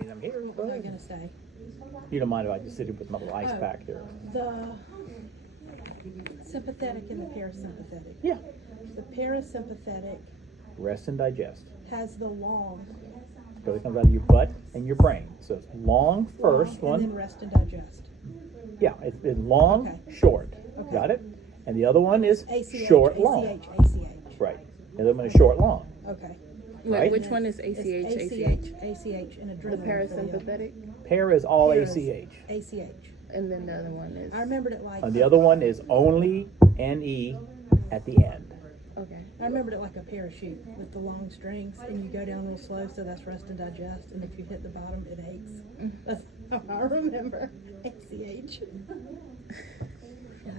mean, I'm here. What was I gonna say? You don't mind if I just sit here with my little ice Oh. pack here? The sympathetic and the parasympathetic. Yeah. The parasympathetic Rest and digest. has the long. Because it comes out of your butt and your brain. So it's long first long, one. And then rest and digest. Yeah, it's long, Okay. short. Okay. Got it? And the other one is ACH, short, long. ACH, ACH. Right. The other one is short, long. Okay. Wait, Right? which one is It's ACH, ACH, ACH, and The adrenaline. parasympathetic, Pair is all Paras. ACH. ACH. and then the other one is. I remembered it like. And the other one is only NE at the end. Okay. I remembered it like a parachute with the long strings, and you go down real slow, so that's rest and digest. And if you hit the bottom, it aches. That's how I remember ACH. Yeah,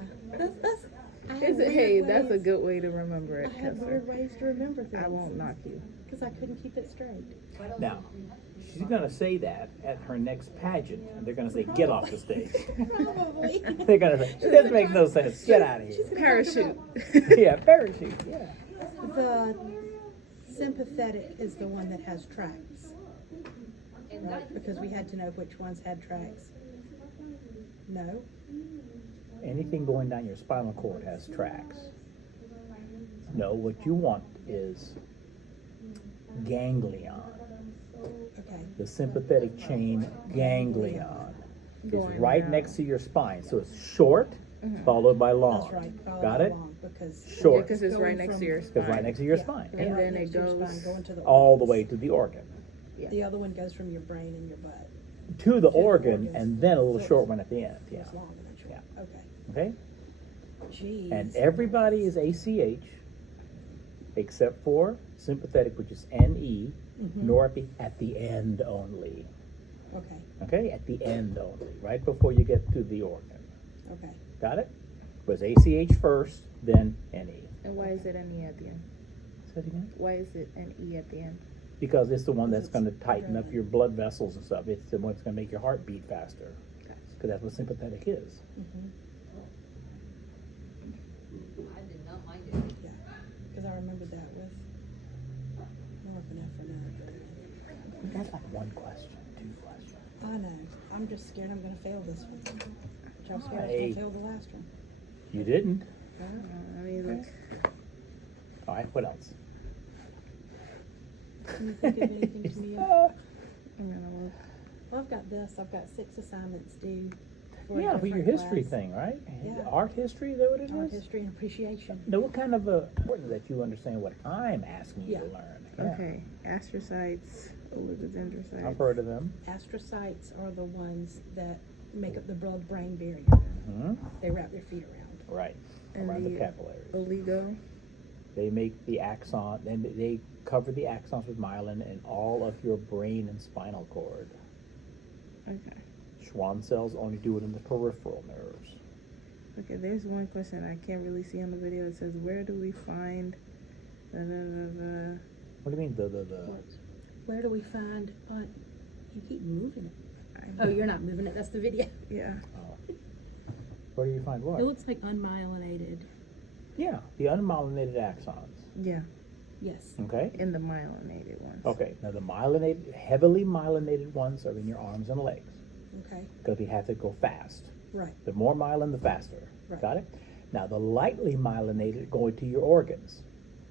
that's. I had weird Hey, that's a ways- good way to remember it. I had 'Cause weird ways to remember things. I won't knock you. Because I couldn't keep it straight. Now, she's going to say that at her next pageant. And they're going to say, get off the stage. Probably. They're going to say, this makes no sense. Get out of here. Parachute. Yeah, parachute. Yeah. The sympathetic is the one that has tracks. Right? Because we had to know which ones had tracks. No? Anything going down your spinal cord has tracks. No, what you want is ganglion. Okay. The sympathetic chain ganglion is Going right down. next to your spine. So it's short, followed by long. That's right. Follow Got it? along, because Short. Because it's right Going next from- to your It's spine. right next to your Yeah, spine. going And right then next it to your spine, goes going to the All the organs. way to the organ. The other one goes from your brain and your butt. To the the organ, organs. and then a little So short one at the end. Yeah. It's long and then short. Okay? Okay. Jeez. And everybody is ACH except for sympathetic, which is NE, Mhm. norepinephrine at the end only. Okay. Okay? At the end only, right before you get to the organ. Okay. Got it? It was ACH first, then NE. And why is it an E at the end? Say it again? Why is it an E at the end? Because it's the one that's It's going to tighten up adrenaline. your blood vessels and stuff. It's the one that's going to make your heart beat faster. Gotcha. Because that's what sympathetic is. Mhm. Yeah. Because I remembered that with norepinephrine. That's like one question, two questions. I know. I'm just scared I'm going to fail this one. Which I'm scared I was Hey. going to fail the last one. You didn't. I mean, look. All right, what else? Can you think of anything to me? I'm gonna look. Well, I've got this. I've got 6 assignments due. For a Yeah, for your different history class. thing, right? Yeah. Art history, is that what it Art is? history and appreciation. Now, what kind of important that you understand what I'm asking you to Yeah. learn? Yeah. Okay. Astrocytes, oligodendrocytes. I've heard of them. Astrocytes are the ones that make up the blood-brain barrier. Hmm. They wrap their feet around. Right. And Around the the capillaries. Oligo. They make the axon, and they cover the axons with myelin and all of your brain and spinal cord. Okay. Schwann cells only do it in the peripheral nerves. Okay, there's one question I can't really see on the video. It says, where do we find the What do you mean the? Where do we find? You keep moving it. Oh, you're not moving it. That's the video. yeah. Where do you find what? It looks like unmyelinated. Yeah, the unmyelinated axons. Yeah. Yes. Okay. In the myelinated ones. Okay. Now the myelinated, heavily myelinated ones are in your arms and legs Okay. because we have to go fast. Right. The more myelin, the faster. Right. Got it? Now the lightly myelinated go into your organs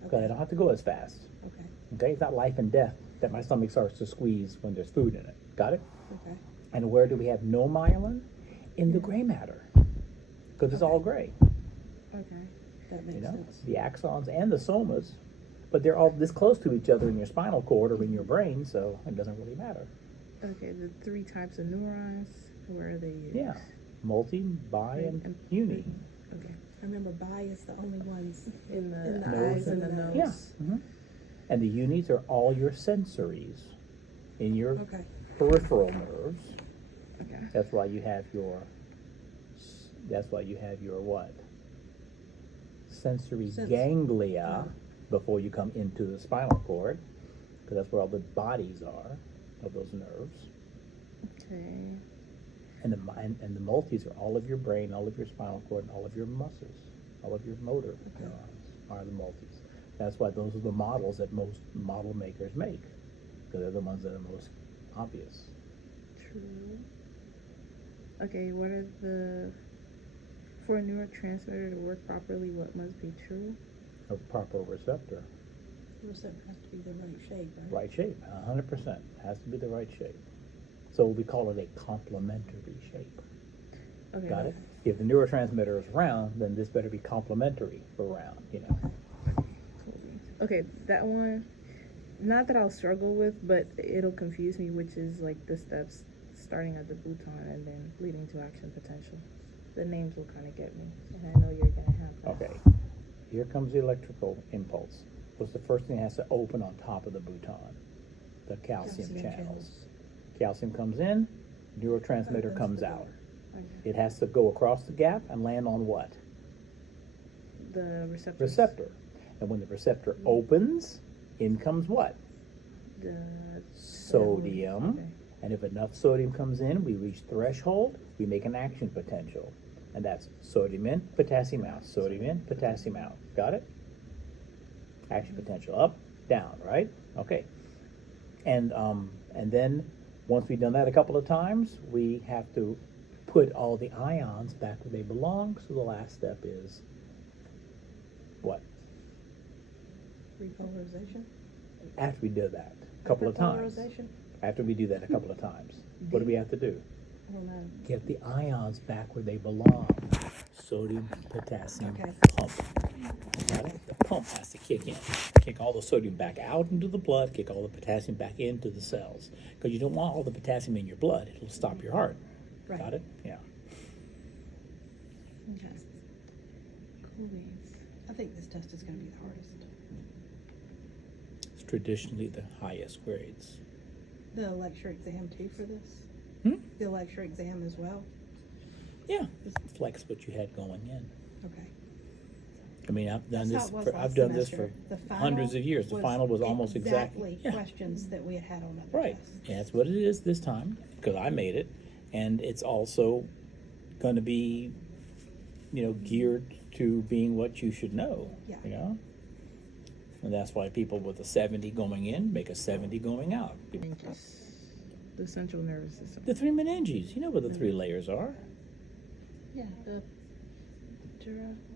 because Okay. they don't have to go as fast. Okay. Okay, it's not life and death that my stomach starts to squeeze when there's food in it. Got it? Okay. And where do we have no myelin? In the gray matter, because it's all gray. Okay. That makes You know, sense. the axons and the somas, but they're all this close to each other in your spinal cord or in your brain, so it doesn't really matter. Okay, the 3 types of neurons, where are they used? Yeah, multi, bi, and uni. Okay. I remember bi is the only ones. In the, In the eyes eyes and and the the nose. Yeah. Mhm. And the unis are all your sensories in your Okay. peripheral nerves. Okay. That's why you have your. That's why you have your what? Sensory Sens- ganglia Yeah. before you come into the spinal cord, because that's where all the bodies are of those nerves. Okay. And the mind and the multis are all of your brain, all of your spinal cord, and all of your muscles, all of your motor neurons are the multis. That's why those are the models that most model makers make, because they're the ones that are most obvious. true. Okay, what are the for a neurotransmitter to work properly? What must be true? A proper receptor, The receptor has to be the right shape, right? right shape, 100%, has to be the right shape. So we call it a complementary shape. Okay. Got it? If the neurotransmitter is round, then this better be complementary for round, you know? Okay, that one. Not that I'll struggle with, but it'll confuse me, which is like the steps starting at the bouton and then leading to action potential. The names will kind of get me, and I know you're gonna have that. Okay, here comes the electrical impulse. What's the first thing that has to open on top of the bouton? The calcium channels. Calcium comes in, neurotransmitter Opens comes the out. door. Okay. It has to go across the gap and land on what? The receptor. Receptor. And when the receptor opens, in comes what? The Sodium. Okay. And if enough sodium comes in, we reach threshold, we make an action potential. And that's sodium in, potassium out, sodium in, potassium out. Got it? Action potential, up, down, right? Okay. And then, once we've done that a couple of times, we have to put all the ions back where they belong, so the last step is what? Repolarization? After we do that, a couple of times. Repolarization? After we do that a couple of times, what do we have to do? I don't know. Get the ions back where they belong. Sodium, potassium, Okay. pump. Got it? The pump has to kick in. Kick all the sodium back out into the blood, kick all the potassium back into the cells. Because you don't want all the potassium in your blood. It'll stop your heart. Right. Got it? Yeah. Okay. Cool beans. I think this test is gonna be the hardest. It's traditionally the highest grades. The lecture exam too for this? Hmm? The lecture exam as well? Yeah. Flex what you had going in. Okay. I mean, I've done That's this how it was for, last I've done this for semester. The final hundreds of years. The final was almost exactly. Yeah. questions that we had had on other Right, tests. and that's what it is this time, because I made it, and it's also gonna be, geared to being what you should know, Yeah. And that's why people with a 70 going in make a 70 going out. The central nervous system. The three meninges, you know what the three layers are. Yeah, the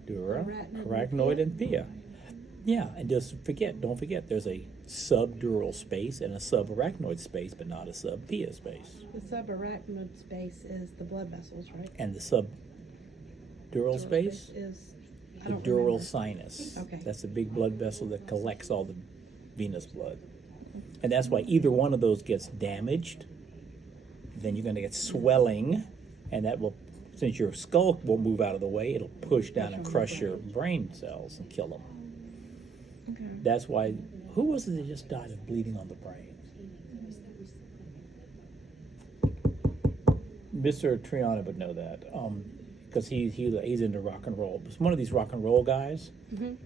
Dura, Arachnoid, arachnoid, and pia. Yeah, and don't forget, there's a subdural space and a subarachnoid space, but not a sub-pia space. the subarachnoid space is the blood vessels, right? And the subdural space? Is, I The don't dural remember. sinus. Okay. That's the big blood vessel that collects all the venous blood. And that's why either one of those gets damaged, then you're going to get swelling, and that will, since your skull will move out of the way, it'll push down and crush your brain cells and kill them. Okay. That's why, who was it that just died of bleeding on the brain? Mr. Triana would know that, because he's into rock and roll. It was one of these rock and roll guys. Mhm.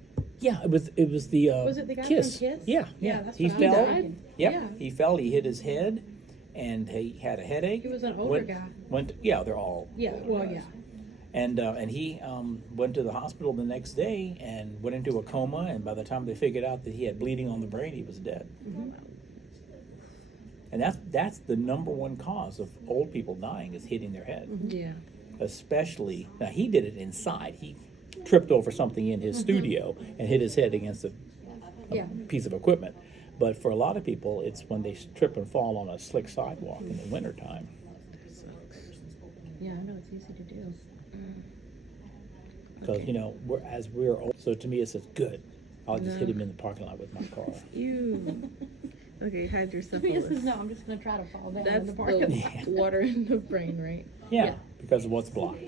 Yeah, it was the Was it the guy from Kiss. Kiss? Yeah, Yeah, that's he what I fell. was thinking. Yep, Yeah. he fell. He hit his head, and he had a headache. He was an older Went- guy. Yeah, they're all. Yeah, older well, guys. yeah. And he went to the hospital the next day and went into a coma. And by the time they figured out that he had bleeding on the brain, he was dead. Mhm. And that's the number one cause of old people dying is hitting their head. Yeah. Especially now, he did it inside. He tripped over something in his studio and hit his head against a Yeah. piece of equipment. But for a lot of people, it's when they trip and fall on a slick sidewalk in the wintertime. Yeah, I know, it's easy to do. Because, we're old. So to me, it says, good. I'll just hit him in the parking lot with my car. You. Okay, hydrocephalus. I'm just gonna try to fall down in That's the parking lot. the water in the brain, right? Yeah, because of what's blocked.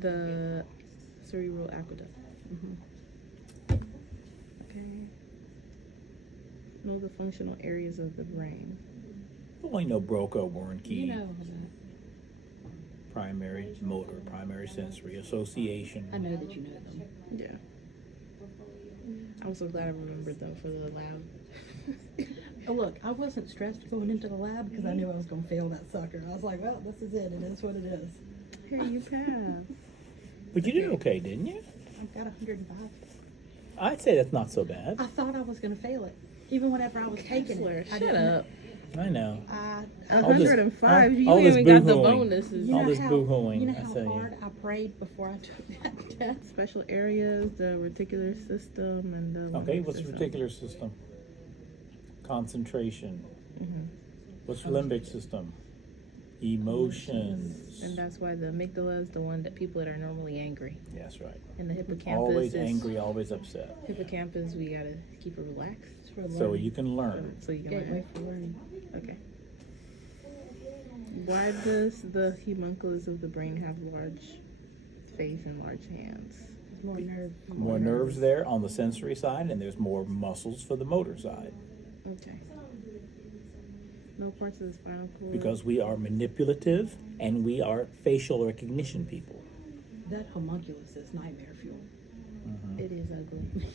The cerebral aqueduct. Okay. Know the functional areas of the brain. Only know Broca, Wernicke, You know that. primary motor, primary sensory, association. I know that you know them. Yeah. I'm so glad I remembered them for the lab. Oh, look, I wasn't stressed going into the lab because I knew I was gonna fail that sucker. I was like, well, this is it. It is what it is. Here, you passed. But you did okay, didn't you? I've got 105. I'd say that's not so bad. I thought I was gonna fail it. Even whenever I was taking Kessler, it. I shut didn't- up. I know. I, All this- 105. You all this even got the boo-hooing. bonuses. All this boo-hooing, You know I how tell you. hard I prayed before I took that test? Special areas, the reticular system, and the Okay, limbic what's the system. reticular system? Concentration. Mhm. What's the limbic system? Emotions. And that's why the amygdala is the one that people that are normally angry, That's right. and the hippocampus Always is angry, always upset. Hippocampus, we gotta keep it relaxed It's for So learning. you can learn. so you can Gateway learn. for learning. Okay. Why does the homunculus of the brain have large face and large hands? More nerve. More nerves there on the sensory side, and there's more muscles for the motor side. Okay. No parts of the spinal cord. Because we are manipulative and we are facial recognition people. That homunculus is nightmare fuel. It is ugly.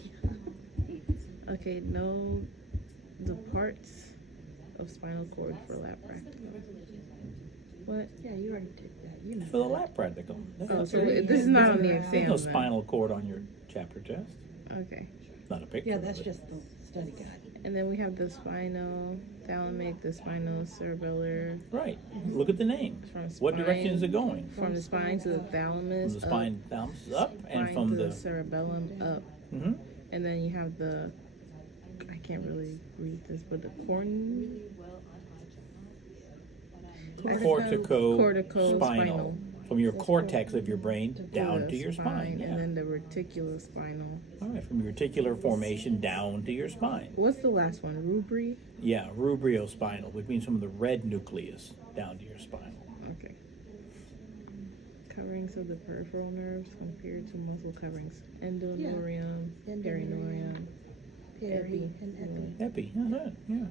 Okay, no, the parts of spinal cord for lab practice. What? Yeah, you already took that. You know. For the that. lab practical. Oh, so There's this is not on the no There's exam. no then. spinal cord on your chapter test. Okay. Not a picture. Yeah, of that's it. just the study guide. And then we have the spinal thalamic, the spinal cerebellar, Right. Look at the name. from What direction spine- is it going? from the spine to the thalamus, From the spine thalamus is up, and spine from to the the. cerebellum up, Mhm. and then you have the, I can't really read this, but the cortico spinal. From your cortex of your brain down to your spine. and Yeah. then the reticulospinal. All right. From your reticular formation down to your spine. What's the last one? Rubri? Yeah. Rubriospinal, which means from the red nucleus down to your spinal. Okay. Coverings of the peripheral nerves compared to muscle coverings. Endoneurium, Endoneurium. perineurium, Peri and epi. Epi. That's it. Yeah.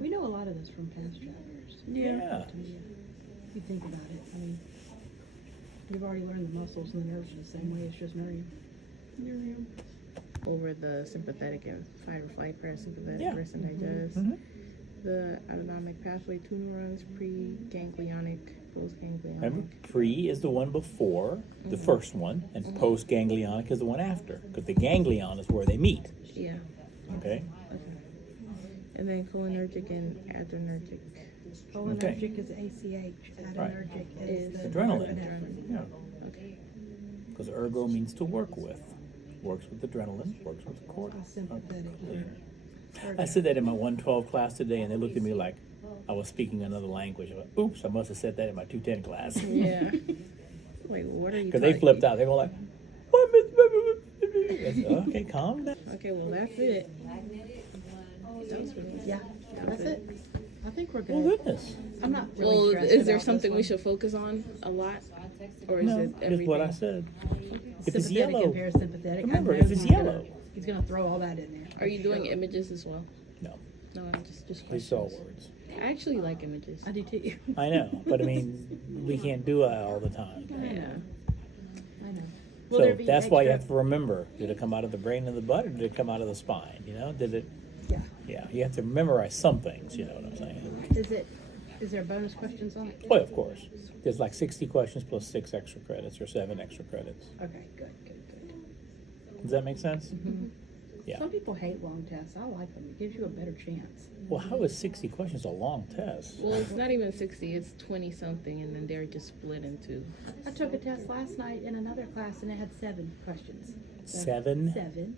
We know a lot of this from past chapters. Yeah. If you think about it, I mean, you've already learned the muscles and the nerves are the same way. It's just neurium. Over the sympathetic and fight or flight, parasympathetic, Yeah. rest and digest. Mhm. The autonomic pathway, two neurons, pre-ganglionic, post-ganglionic. Remember, pre is the one before the first one, and post-ganglionic is the one after, because the ganglion is where they meet. Yeah. Okay. And then cholinergic and adrenergic. Cholinergic is ACH. Adrenergic is the Adrenaline. epinephrine. Yeah. Okay. Because ergo means to work with. Works with adrenaline, works with cortisol. Sympathetic. I said that in my 112 class today, and they looked at me like I was speaking another language. I went, oops, I must have said that in my 210 class. Yeah. Wait, what are you? Because they talking- flipped out. They were like, what? I said, okay, calm down. Okay, well that's it. That was really Yeah, that's it. I think we're Oh, good. goodness. I'm not really Well, stressed is there about something this we one. should focus on a lot, or is No, it just everything? what I said. If it's Sympathetic yellow, and parasympathetic. remember, I know if it's he's gonna- yellow. he's gonna throw all that in there. Are you doing images as well? no, No, I'm just we saw questions. words. I actually like images. I do too. I know, but I mean, we can't do it all the time. I know. I know. Will there So be that's why you have extra- to remember, did it come out of the brain and the butt, or did it come out of the spine? You know, did it, Yeah. yeah, you have to memorize some things, you know what I'm saying? Is there bonus questions on it? Well, of course. There's like 60 questions plus 6 extra credits or 7 extra credits. Okay, good. Does that make sense? Yeah. Some people hate long tests. I like them. It gives you a better chance. Well, how is 60 questions a long test? Well, it's not even 60, it's 20 something, and then they're just split into. I took a test last night in another class and it had 7 questions. 7? 7.